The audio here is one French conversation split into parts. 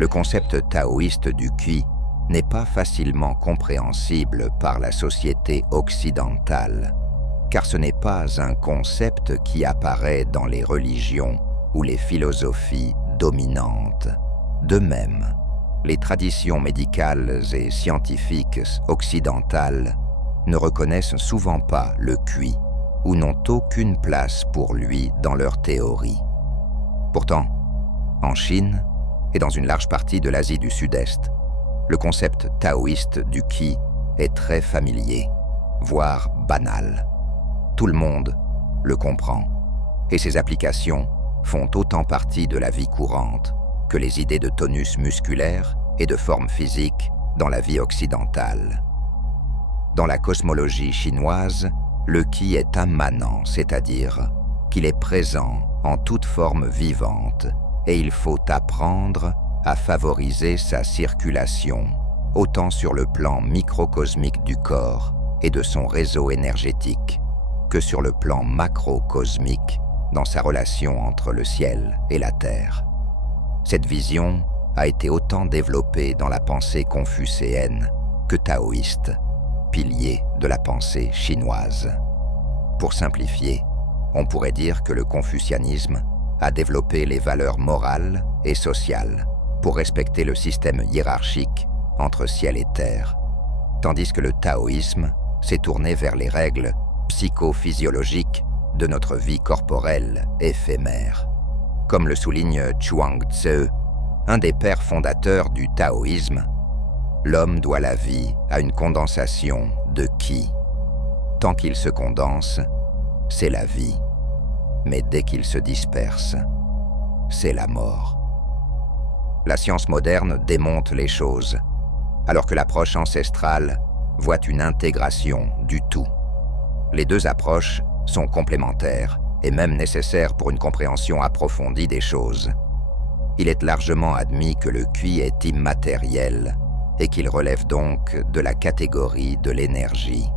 Le concept taoïste du qi n'est pas facilement compréhensible par la société occidentale, car ce n'est pas un concept qui apparaît dans les religions ou les philosophies dominantes. De même, les traditions médicales et scientifiques occidentales ne reconnaissent souvent pas le qi ou n'ont aucune place pour lui dans leur théorie. Pourtant, en Chine et dans une large partie de l'Asie du Sud-Est, le concept taoïste du qi est très familier, voire banal. Tout le monde le comprend, et ses applications font autant partie de la vie courante que les idées de tonus musculaire et de forme physique dans la vie occidentale. Dans la cosmologie chinoise, le qi est immanent, c'est-à-dire qu'il est présent en toute forme vivante et il faut apprendre à favoriser sa circulation, autant sur le plan microcosmique du corps et de son réseau énergétique, que sur le plan macrocosmique dans sa relation entre le ciel et la terre. Cette vision a été autant développée dans la pensée confucéenne que taoïste, pilier de la pensée chinoise. Pour simplifier, on pourrait dire que le confucianisme a développé les valeurs morales et sociales pour respecter le système hiérarchique entre ciel et terre, tandis que le taoïsme s'est tourné vers les règles psychophysiologiques de notre vie corporelle éphémère. Comme le souligne Chuang Tzu, un des pères fondateurs du taoïsme, l'homme doit la vie à une condensation de qi. Tant qu'il se condense, c'est la vie, mais dès qu'il se disperse, c'est la mort. La science moderne démonte les choses, alors que l'approche ancestrale voit une intégration du tout. Les deux approches sont complémentaires et même nécessaires pour une compréhension approfondie des choses. Il est largement admis que le qi est immatériel et qu'il relève donc de la catégorie de l'énergie.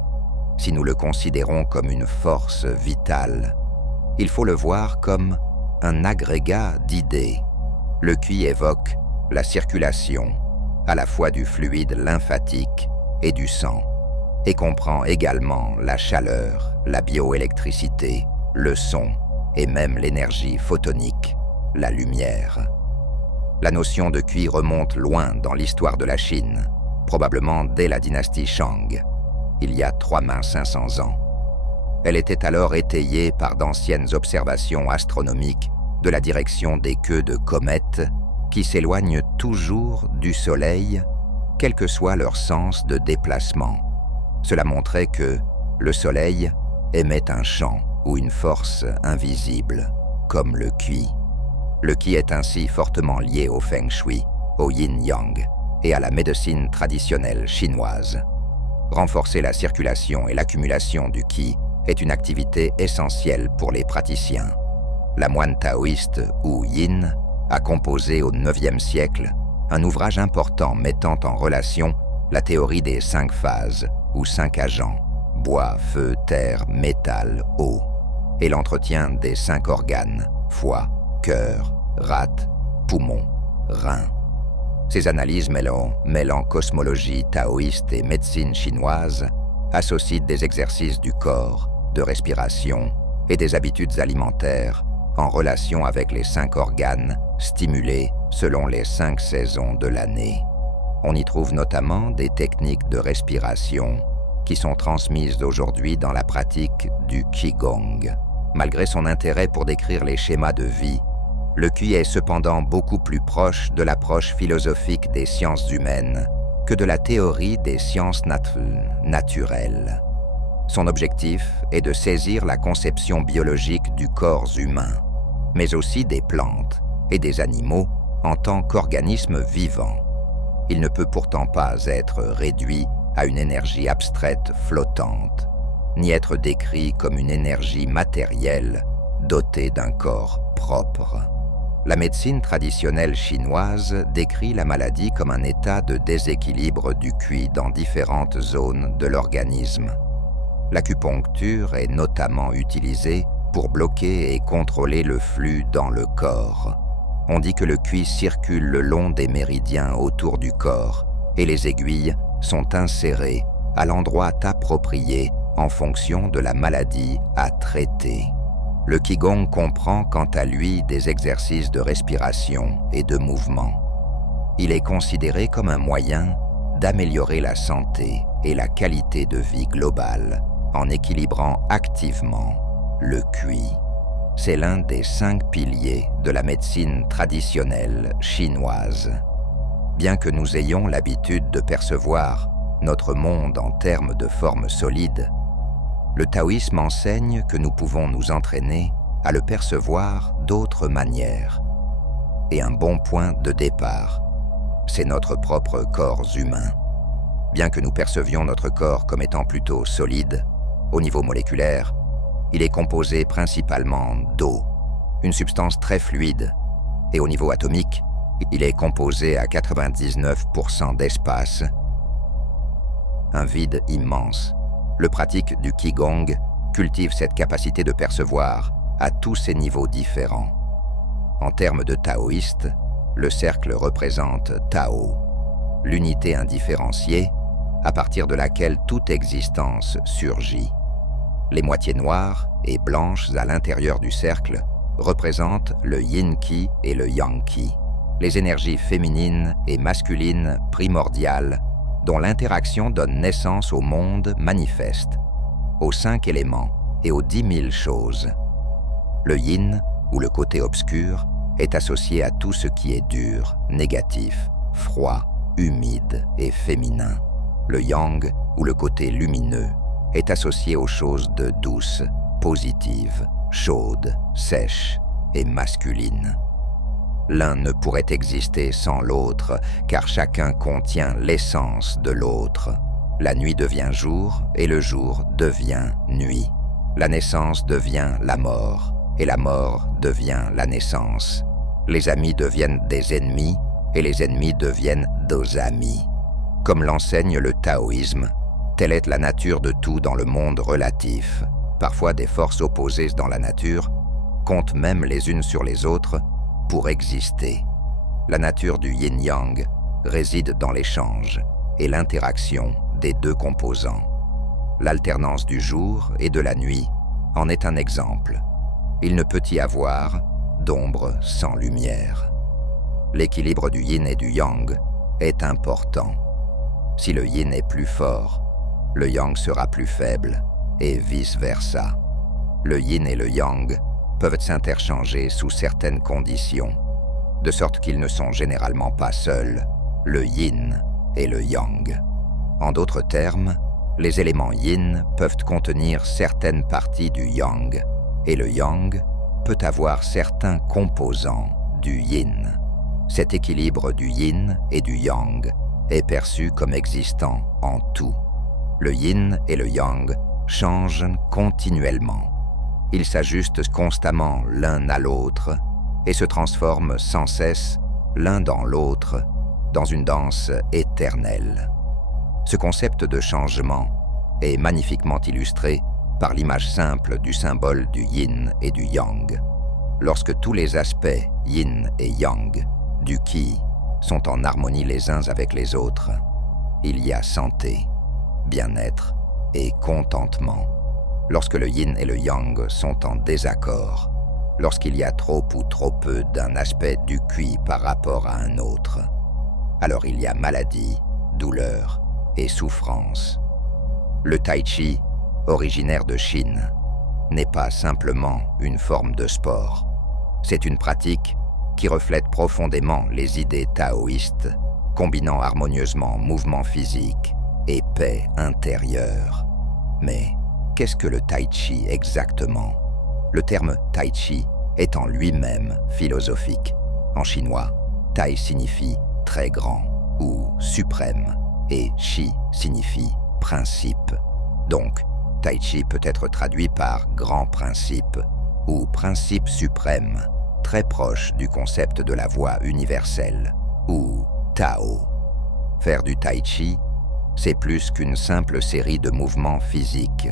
Si nous le considérons comme une force vitale, il faut le voir comme un agrégat d'idées. Le qi évoque la circulation, à la fois du fluide lymphatique et du sang, et comprend également la chaleur, la bioélectricité, le son et même l'énergie photonique, la lumière. La notion de qi remonte loin dans l'histoire de la Chine, probablement dès la dynastie Shang, il y a 3500 ans. Elle était alors étayée par d'anciennes observations astronomiques de la direction des queues de comètes qui s'éloignent toujours du Soleil, quel que soit leur sens de déplacement. Cela montrait que le Soleil émet un champ ou une force invisible, comme le qi. Le qi est ainsi fortement lié au feng shui, au yin-yang et à la médecine traditionnelle chinoise. Renforcer la circulation et l'accumulation du qi est une activité essentielle pour les praticiens. La moine taoïste Wu Yin a composé au IXe siècle un ouvrage important mettant en relation la théorie des 5 phases ou 5 agents, bois, feu, terre, métal, eau, et l'entretien des 5 organes, foie, cœur, rate, poumon, rein. Ces analyses mêlant cosmologie taoïste et médecine chinoise associent des exercices du corps, de respiration et des habitudes alimentaires en relation avec les 5 organes stimulés selon les 5 saisons de l'année. On y trouve notamment des techniques de respiration qui sont transmises aujourd'hui dans la pratique du Qigong. Malgré son intérêt pour décrire les schémas de vie, le qi est cependant beaucoup plus proche de l'approche philosophique des sciences humaines que de la théorie des sciences naturelles. Son objectif est de saisir la conception biologique du corps humain, mais aussi des plantes et des animaux en tant qu'organismes vivants. Il ne peut pourtant pas être réduit à une énergie abstraite flottante, ni être décrit comme une énergie matérielle dotée d'un corps propre. La médecine traditionnelle chinoise décrit la maladie comme un état de déséquilibre du qi dans différentes zones de l'organisme. L'acupuncture est notamment utilisée pour bloquer et contrôler le flux dans le corps. On dit que le qi circule le long des méridiens autour du corps et les aiguilles sont insérées à l'endroit approprié en fonction de la maladie à traiter. Le Qigong comprend quant à lui des exercices de respiration et de mouvement. Il est considéré comme un moyen d'améliorer la santé et la qualité de vie globale en équilibrant activement le qi. C'est l'un des 5 piliers de la médecine traditionnelle chinoise. Bien que nous ayons l'habitude de percevoir notre monde en termes de forme solide, le taoïsme enseigne que nous pouvons nous entraîner à le percevoir d'autres manières. Et un bon point de départ, c'est notre propre corps humain. Bien que nous percevions notre corps comme étant plutôt solide, au niveau moléculaire, il est composé principalement d'eau, une substance très fluide, et au niveau atomique, il est composé à 99% d'espace, un vide immense. Le pratique du Qigong cultive cette capacité de percevoir à tous ces niveaux différents. En termes de taoïste, le cercle représente Tao, l'unité indifférenciée à partir de laquelle toute existence surgit. Les moitiés noires et blanches à l'intérieur du cercle représentent le yin-qi et le yang-qi, les énergies féminines et masculines primordiales dont l'interaction donne naissance au monde manifeste, aux 5 éléments et aux 10 000 choses. Le yin, ou le côté obscur, est associé à tout ce qui est dur, négatif, froid, humide et féminin. Le yang, ou le côté lumineux, est associé aux choses de douces, positives, chaudes, sèches et masculines. L'un ne pourrait exister sans l'autre, car chacun contient l'essence de l'autre. La nuit devient jour, et le jour devient nuit. La naissance devient la mort, et la mort devient la naissance. Les amis deviennent des ennemis, et les ennemis deviennent des amis. Comme l'enseigne le taoïsme, telle est la nature de tout dans le monde relatif. Parfois des forces opposées dans la nature comptent même les unes sur les autres pour exister. La nature du yin-yang réside dans l'échange et l'interaction des deux composants. L'alternance du jour et de la nuit en est un exemple. Il ne peut y avoir d'ombre sans lumière. L'équilibre du yin et du yang est important. Si le yin est plus fort, le yang sera plus faible, et vice-versa. Le yin et le yang peuvent s'interchanger sous certaines conditions, de sorte qu'ils ne sont généralement pas seuls, le yin et le yang. En d'autres termes, les éléments yin peuvent contenir certaines parties du yang, et le yang peut avoir certains composants du yin. Cet équilibre du yin et du yang est perçu comme existant en tout. Le yin et le yang changent continuellement. Ils s'ajustent constamment l'un à l'autre et se transforment sans cesse l'un dans l'autre dans une danse éternelle. Ce concept de changement est magnifiquement illustré par l'image simple du symbole du yin et du yang. Lorsque tous les aspects yin et yang du qi sont en harmonie les uns avec les autres, il y a santé, bien-être et contentement. Lorsque le yin et le yang sont en désaccord, lorsqu'il y a trop ou trop peu d'un aspect du qi par rapport à un autre, alors il y a maladie, douleur et souffrance. Le tai chi, originaire de Chine, n'est pas simplement une forme de sport. C'est une pratique qui reflète profondément les idées taoïstes, combinant harmonieusement mouvement physique et paix intérieure. Mais qu'est-ce que le tai chi exactement? Le terme tai chi est en lui-même philosophique. En chinois, tai signifie très grand ou suprême et chi signifie principe. Donc, tai chi peut être traduit par grand principe ou principe suprême, très proche du concept de la voie universelle ou Tao. Faire du tai chi, c'est plus qu'une simple série de mouvements physiques.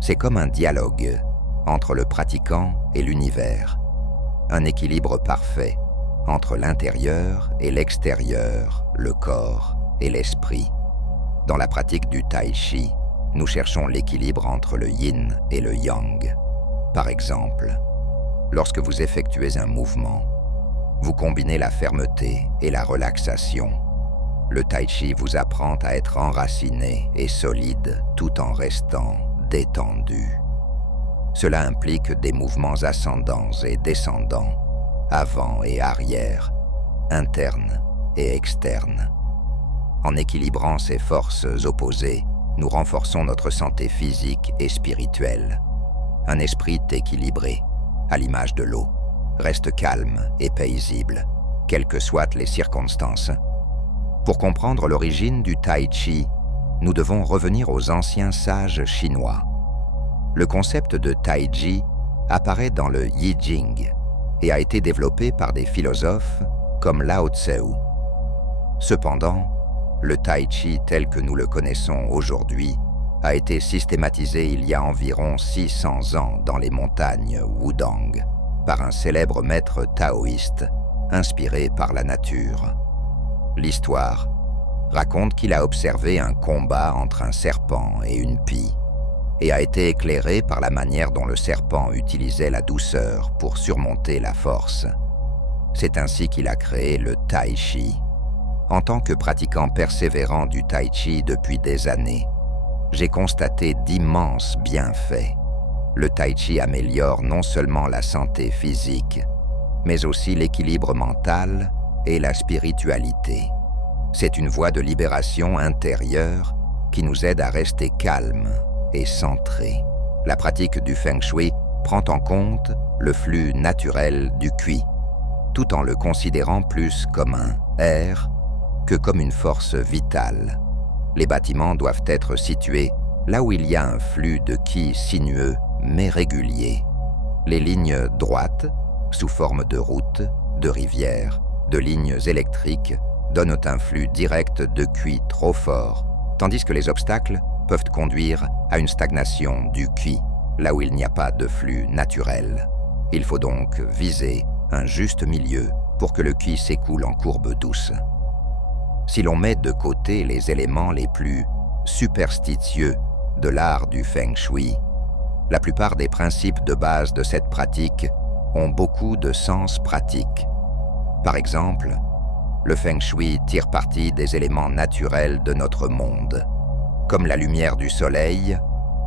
C'est comme un dialogue entre le pratiquant et l'univers, un équilibre parfait entre l'intérieur et l'extérieur, le corps et l'esprit. Dans la pratique du tai chi, nous cherchons l'équilibre entre le yin et le yang. Par exemple, lorsque vous effectuez un mouvement, vous combinez la fermeté et la relaxation. Le tai chi vous apprend à être enraciné et solide tout en restant détendu. Cela implique des mouvements ascendants et descendants, avant et arrière, internes et externes. En équilibrant ces forces opposées, nous renforçons notre santé physique et spirituelle. Un esprit équilibré, à l'image de l'eau, reste calme et paisible, quelles que soient les circonstances. Pour comprendre l'origine du tai chi, nous devons revenir aux anciens sages chinois. Le concept de taiji apparaît dans le Yi Jing et a été développé par des philosophes comme Lao Tzu. Cependant, le tai chi tel que nous le connaissons aujourd'hui a été systématisé il y a environ 600 ans dans les montagnes Wudang par un célèbre maître taoïste inspiré par la nature. L'histoire raconte qu'il a observé un combat entre un serpent et une pie et a été éclairé par la manière dont le serpent utilisait la douceur pour surmonter la force. C'est ainsi qu'il a créé le tai chi. En tant que pratiquant persévérant du tai chi depuis des années, j'ai constaté d'immenses bienfaits. Le tai chi améliore non seulement la santé physique, mais aussi l'équilibre mental et la spiritualité. C'est une voie de libération intérieure qui nous aide à rester calmes et centrés. La pratique du feng shui prend en compte le flux naturel du qi, tout en le considérant plus comme un air que comme une force vitale. Les bâtiments doivent être situés là où il y a un flux de qi sinueux mais régulier. Les lignes droites, sous forme de routes, de rivières, de lignes électriques, donnent un flux direct de qi trop fort, tandis que les obstacles peuvent conduire à une stagnation du qi, là où il n'y a pas de flux naturel. Il faut donc viser un juste milieu pour que le qi s'écoule en courbe douce. Si l'on met de côté les éléments les plus superstitieux de l'art du feng shui, la plupart des principes de base de cette pratique ont beaucoup de sens pratique. Par exemple, le feng shui tire parti des éléments naturels de notre monde, comme la lumière du soleil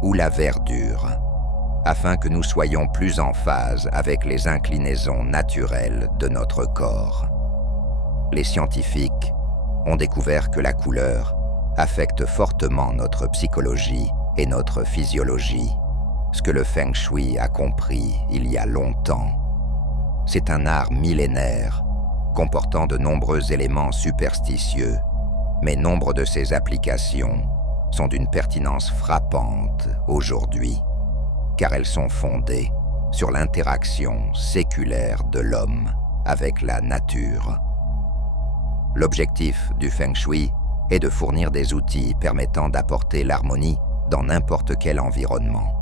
ou la verdure, afin que nous soyons plus en phase avec les inclinaisons naturelles de notre corps. Les scientifiques ont découvert que la couleur affecte fortement notre psychologie et notre physiologie, ce que le feng shui a compris il y a longtemps. C'est un art millénaire, comportant de nombreux éléments superstitieux, mais nombre de ses applications sont d'une pertinence frappante aujourd'hui, car elles sont fondées sur l'interaction séculaire de l'homme avec la nature. L'objectif du feng shui est de fournir des outils permettant d'apporter l'harmonie dans n'importe quel environnement.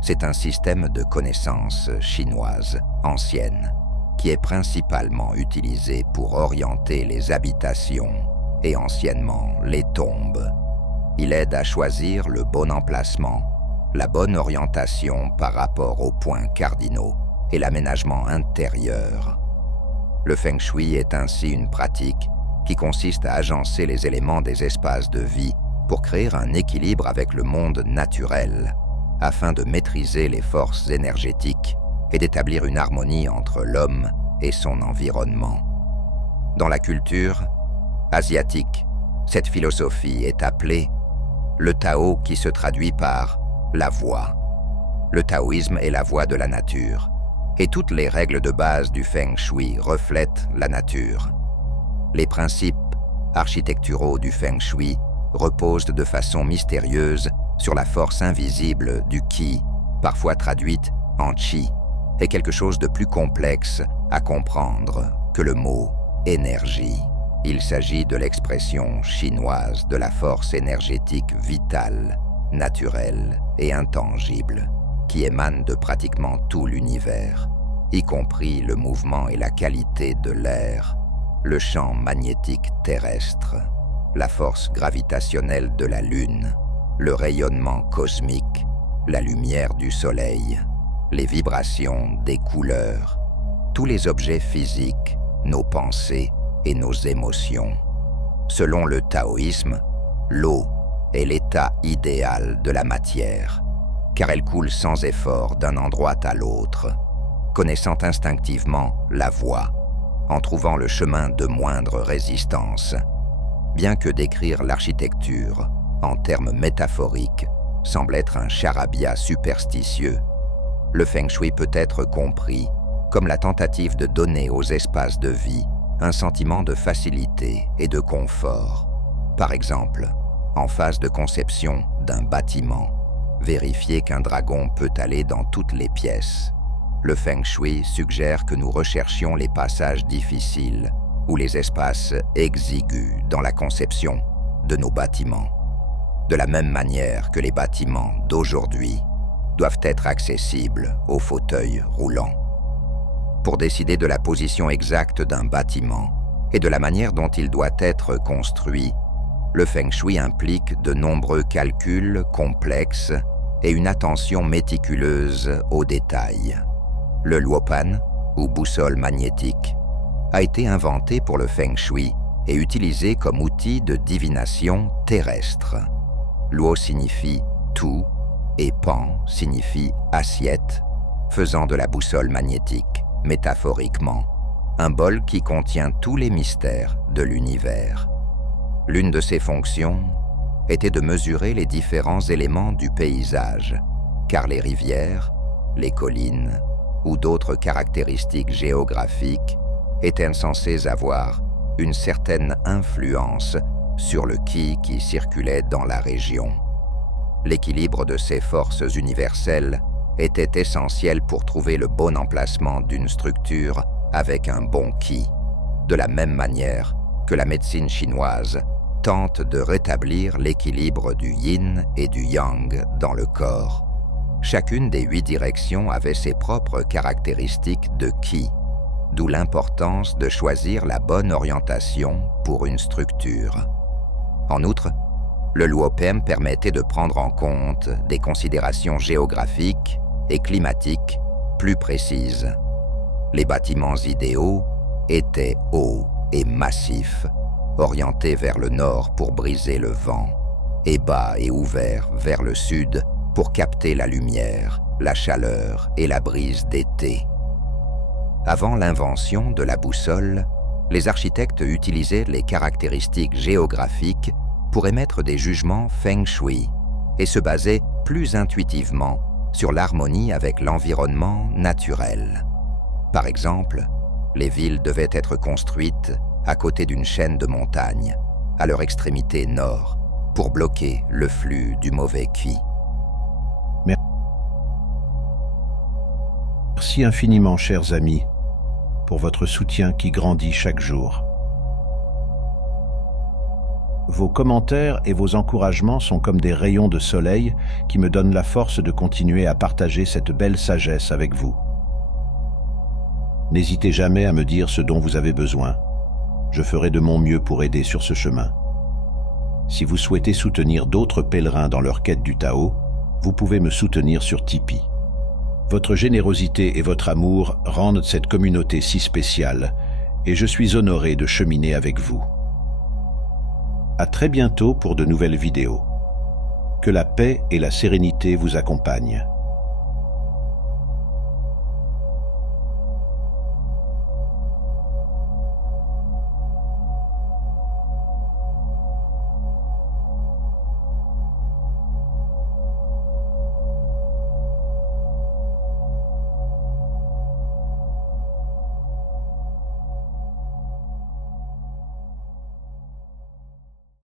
C'est un système de connaissances chinoises anciennes qui est principalement utilisé pour orienter les habitations et anciennement les tombes. Il aide à choisir le bon emplacement, la bonne orientation par rapport aux points cardinaux et l'aménagement intérieur. Le feng shui est ainsi une pratique qui consiste à agencer les éléments des espaces de vie pour créer un équilibre avec le monde naturel, afin de maîtriser les forces énergétiques et d'établir une harmonie entre l'homme et son environnement. Dans la culture asiatique, cette philosophie est appelée le Tao, qui se traduit par la voie. Le taoïsme est la voie de la nature, et toutes les règles de base du feng shui reflètent la nature. Les principes architecturaux du feng shui reposent de façon mystérieuse sur la force invisible du qi, parfois traduite en chi, est quelque chose de plus complexe à comprendre que le mot énergie. Il s'agit de l'expression chinoise de la force énergétique vitale, naturelle et intangible, qui émane de pratiquement tout l'univers. y compris le mouvement et la qualité de l'air, le champ magnétique terrestre, la force gravitationnelle de la Lune, le rayonnement cosmique, la lumière du Soleil, les vibrations des couleurs, tous les objets physiques, nos pensées et nos émotions. Selon le taoïsme, l'eau est l'état idéal de la matière, car elle coule sans effort d'un endroit à l'autre, connaissant instinctivement la voie, en trouvant le chemin de moindre résistance. Bien que décrire l'architecture en termes métaphoriques semble être un charabia superstitieux, le feng shui peut être compris comme la tentative de donner aux espaces de vie un sentiment de facilité et de confort. Par exemple, en phase de conception d'un bâtiment, vérifier qu'un dragon peut aller dans toutes les pièces. Le feng shui suggère que nous recherchions les passages difficiles ou les espaces exigus dans la conception de nos bâtiments. De la même manière que les bâtiments d'aujourd'hui doivent être accessibles aux fauteuils roulants. Pour décider de la position exacte d'un bâtiment et de la manière dont il doit être construit, le feng shui implique de nombreux calculs complexes et une attention méticuleuse aux détails. Le luopan, ou boussole magnétique, a été inventé pour le feng shui et utilisé comme outil de divination terrestre. Luo signifie tout et pan signifie assiette, faisant de la boussole magnétique, métaphoriquement, un bol qui contient tous les mystères de l'univers. L'une de ses fonctions était de mesurer les différents éléments du paysage, car les rivières, les collines ou d'autres caractéristiques géographiques étaient censées avoir une certaine influence sur le qi qui circulait dans la région. L'équilibre de ces forces universelles était essentiel pour trouver le bon emplacement d'une structure avec un bon qi, de la même manière que la médecine chinoise tente de rétablir l'équilibre du yin et du yang dans le corps. Chacune des 8 directions avait ses propres caractéristiques de qi, d'où l'importance de choisir la bonne orientation pour une structure. En outre, le luopen permettait de prendre en compte des considérations géographiques et climatiques plus précises. Les bâtiments idéaux étaient hauts et massifs, orientés vers le nord pour briser le vent, et bas et ouverts vers le sud pour capter la lumière, la chaleur et la brise d'été. Avant l'invention de la boussole, les architectes utilisaient les caractéristiques géographiques pour émettre des jugements feng shui et se basaient plus intuitivement sur l'harmonie avec l'environnement naturel. Par exemple, les villes devaient être construites à côté d'une chaîne de montagnes, à leur extrémité nord, pour bloquer le flux du mauvais qi. Merci infiniment, chers amis, pour votre soutien qui grandit chaque jour. Vos commentaires et vos encouragements sont comme des rayons de soleil qui me donnent la force de continuer à partager cette belle sagesse avec vous. N'hésitez jamais à me dire ce dont vous avez besoin. Je ferai de mon mieux pour aider sur ce chemin. Si vous souhaitez soutenir d'autres pèlerins dans leur quête du Tao, vous pouvez me soutenir sur Tipeee. Votre générosité et votre amour rendent cette communauté si spéciale et je suis honoré de cheminer avec vous. À très bientôt pour de nouvelles vidéos. Que la paix et la sérénité vous accompagnent.